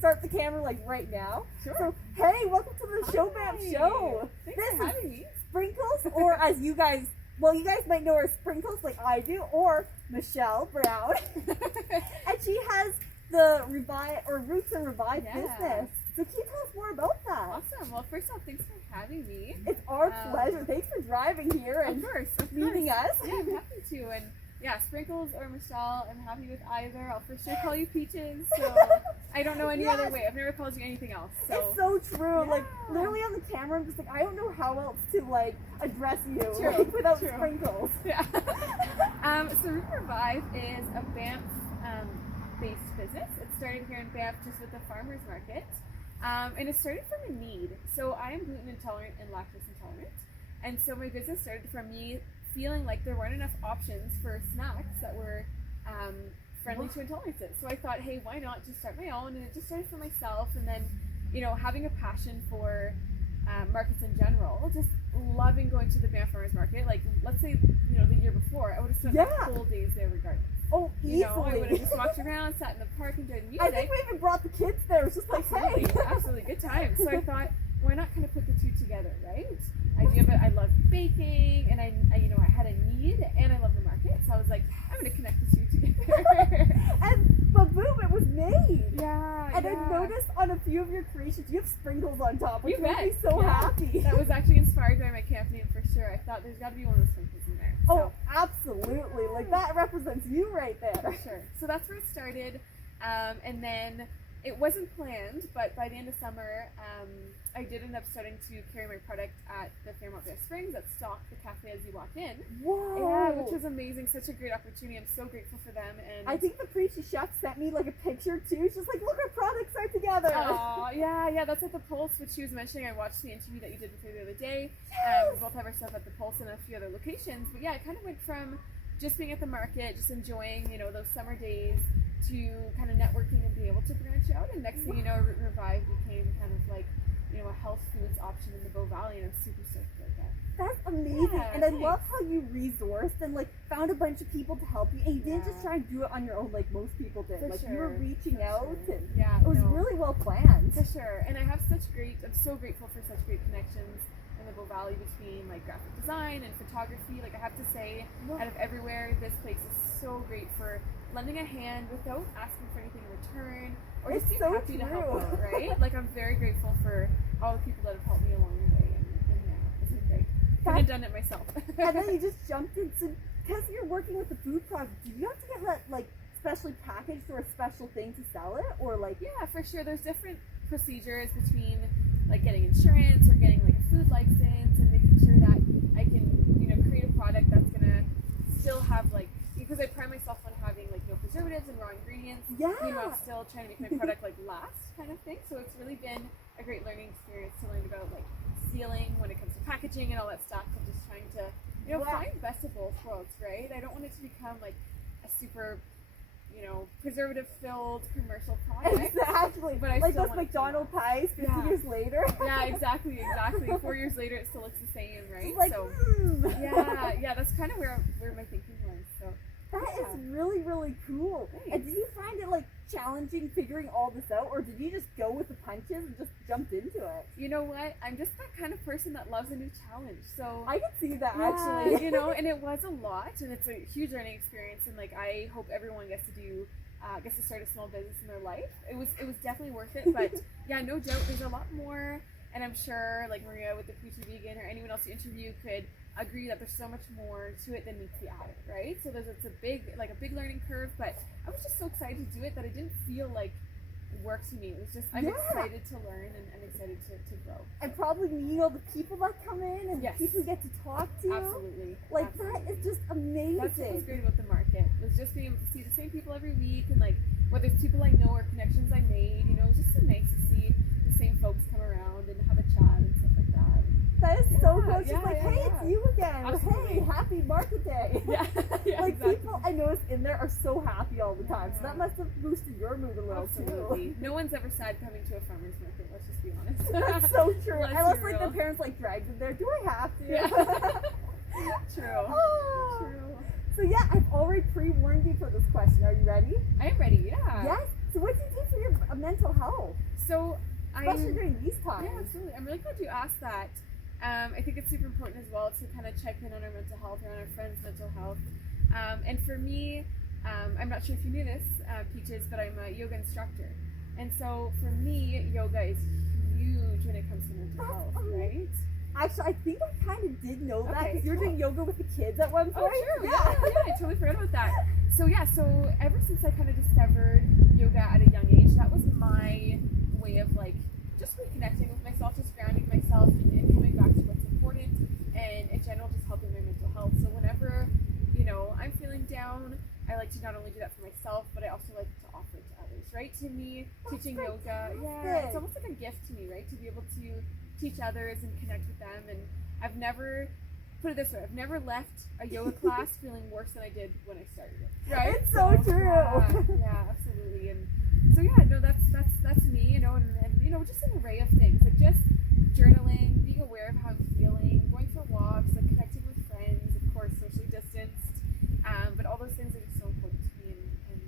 start the camera like right now. Sure. So, hey, welcome to the Show Bam Show. Thanks for having me. Sprinkles, or as you guys might know her as Sprinkles like I do, or Michelle Brown. And she has the Roots and Revive business. So can you tell us more about that? Awesome. Well, first off, thanks for having me. It's our pleasure. Thanks for driving here and meeting us. Yeah, I'm happy to. And yeah, Sprinkles or Michelle, I'm happy with either. I'll for sure call you Peaches. So I don't know any other way. I've never called you anything else. So. It's so true. Yeah. Like literally on the camera, I'm just like, I don't know how else to like address you like, without Sprinkles. Yeah. So Root Revive is a Banff based business. It started here in Banff just with the farmers market. And it started from a need. So I am gluten intolerant and lactose intolerant. And so my business started from me feeling like there weren't enough options for snacks that were friendly to intolerances. So I thought, hey, why not just start my own? And it just started for myself. And then, you know, having a passion for markets in general, just loving going to the Banff Farmers Market. Like, let's say, you know, the year before, I would have spent my whole days there regardless. Oh, easily. You know, I would have just walked around, sat in the park, enjoyed the music. I think we even brought the kids there. It was just like, absolutely, hey. Absolutely, good time. So I thought, why not kind of put the two together, right? I love baking, and I you know, I had a need, and I love the market, so I was like, I'm going to connect the two together. But boom, it was made. Yeah. And I noticed on a few of your creations, you have sprinkles on top, which you made me so happy. That was actually inspired by my camp name for sure. I thought there's got to be one of those sprinkles in there. So. Oh, absolutely. Like that represents you right there. For sure. So that's where it started. And then it wasn't planned, but by the end of summer, I did end up starting to carry my product at the Fairmont Banff Springs that stocked the cafe as you walk in. Whoa! Yeah, which was amazing. Such a great opportunity. I'm so grateful for them. And I think the Preachy Chef sent me like a picture too. She's like, look, our products are together. Oh, yeah, that's at the Pulse, which she was mentioning. I watched the interview that you did with her the other day. Yes. We both have our stuff at the Pulse and a few other locations. But yeah, I kind of went from just being at the market, just enjoying, you know, those summer days, to kind of networking and being able to branch out. And next thing you know, Root and Revive became kind of like, you know, a health foods option in the Bow Valley, and I'm super stoked about that. That's amazing. Yeah, and I love how you resourced and like found a bunch of people to help you, and you didn't just try and do it on your own like most people did. For like sure. You were reaching out and it was really well planned. For sure. And I have I'm so grateful for such great connections in the Bow Valley between like graphic design and photography. Like I have to say, out of everywhere, this place is so great for lending a hand without asking for anything in return, or just being happy to help out, right? Like I'm very grateful for all the people that have helped me along the way, and yeah, it's been great. Couldn't have done it myself. And then you just jumped into, because you're working with the food product, do you have to get that like specially packaged or a special thing to sell it, or like? Yeah, for sure. There's different procedures between like getting insurance or getting like a food license and making sure that I can, you know, create a product that's gonna still have like, because I pride myself on having like no preservatives and raw ingredients. Yeah. You know, I'm still trying to make my product like last kind of thing. So it's really been a great learning experience to learn about like sealing when it comes to packaging and all that stuff, and just trying to, you know, find best of both worlds, right? I don't want it to become like a super, you know, preservative filled commercial product. Exactly. But I like still those McDonald's pies 50 years later. Yeah, exactly. 4 years later it still looks the same, right? Like, so yeah, that's kind of where my thinking was. So that is really, really cool. Thanks. And did you find it like challenging figuring all this out, or did you just go with the punches and just jumped into it? You know what? I'm just that kind of person that loves a new challenge. So I can see that actually. You know, and it was a lot, and it's a huge learning experience. And like, I hope everyone gets to start a small business in their life. It was definitely worth it. But yeah, no doubt, there's a lot more. And I'm sure like Maria with the Preachy Vegan or anyone else you interview could agree that there's so much more to it than meets the eye, right? So it's a big learning curve, but I was just so excited to do it that it didn't feel like work to me. It was just, I'm excited to learn and I'm excited to grow. And probably meeting all the people that come in and people you get to talk to. Absolutely. Like that is just amazing. That's what was great about the market, was just being able to see the same people every week, and like whether it's people I know or connections I made, you know, it was just so nice to see the same folks come around and have a chat and stuff like that. That is so cool. She's like, hey, it's you again. Hey, happy market day. Like exactly. People I noticed in there are so happy all the time. So that must have boosted your mood a little too. No one's ever sad coming to a farmer's market, let's just be honest. That's so true. Unless like real. their parents like dragged them there. Do I have to? Yeah. True. Oh. True. So yeah, I've already pre-warned you for this question. Are you ready? I am ready, yeah. Yes. So what do you do for your mental health? So Especially during these times. Yeah, absolutely. I'm really glad you asked that. I think it's super important as well to kind of check in on our mental health or on our friends' mental health. And for me, I'm not sure if you knew this, Peaches, but I'm a yoga instructor. And so for me, yoga is huge when it comes to mental health, right? Actually, I think I kind of did know that Okay, because you were doing yoga with the kids at one point. Oh, true. Yeah, I totally forgot about that. So ever since I kind of discovered yoga at a young age, that was my way of like just reconnecting with myself, just grounding myself and coming back to what's important and in general just helping my mental health. So whenever, I'm feeling down, I like to not only do that for myself, but I also like to offer it to others, right? To me, teaching yoga, it's almost like a gift to me, right? To be able to teach others and connect with them. And I've never, put it this way, I've never left a yoga class feeling worse than I did when I started it, right? It's so true. Yeah, absolutely. And so that's me, and just an array of things, like just journaling, being aware of how I'm feeling, going for walks, like connecting with friends, of course, socially distanced, but all those things are just so important to me, and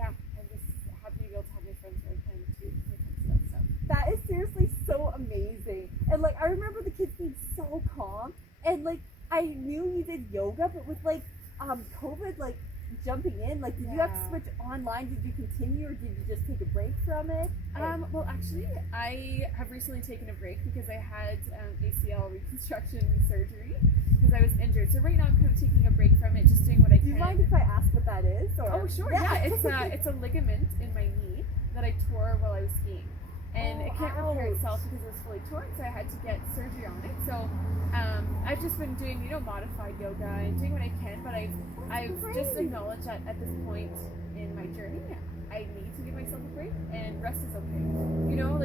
I'm just happy to be able to have my friends where I can too when it comes to that stuff. That is seriously so amazing. And like I remember the kids being so calm, and like I knew you did yoga, but with like COVID like jumping in, like did you have to switch online? Did you continue, or did you just take a break from it? Well, actually, I have recently taken a break because I had ACL reconstruction surgery because I was injured. So right now I'm kind of taking a break from it, just doing what I can. Do you mind if I ask what that is? Or? Oh, sure. Yeah, it's a ligament in my knee that I tore while I was skiing. And it can't repair itself because it was fully torn, so I had to get surgery on it. So I've just been doing, modified yoga and doing what I can, but I've just acknowledged that at this point in my journey, I need to give myself a break, and rest is okay.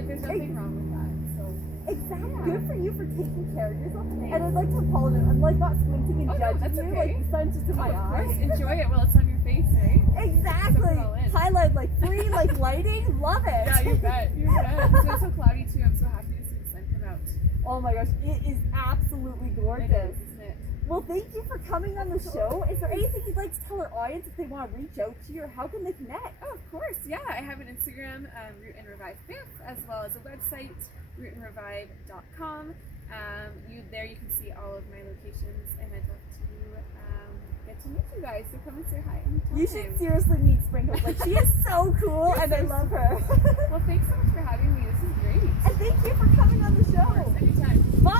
There's nothing wrong with that. So exactly. Good for you for taking care of yourself. And I'd like to apologize. I'm like not squinting and judging that's you. Okay. Like the sun's just in my eyes. Enjoy it while it's on your face, right? Exactly. Highlight like free like lighting. Love it. Yeah, you bet. It's so cloudy too. I'm so happy to see the sun come out. Oh my gosh, it is absolutely gorgeous. It is, isn't it? Well, thank you for coming on the show. Is there anything you'd like to tell our audience if they want to reach out to you, or how can they connect? Oh, of course. Yeah, I have an Instagram, Root and Revive Banff, as well as a website, rootandrevive.com. There you can see all of my locations, and I'd love to get to meet you guys. So come and say hi anytime. You should seriously meet Sprinkles. Like she is so cool, and I love her. Well, thanks so much for having me. This is great. And thank you for coming on the show. Anytime. Bye.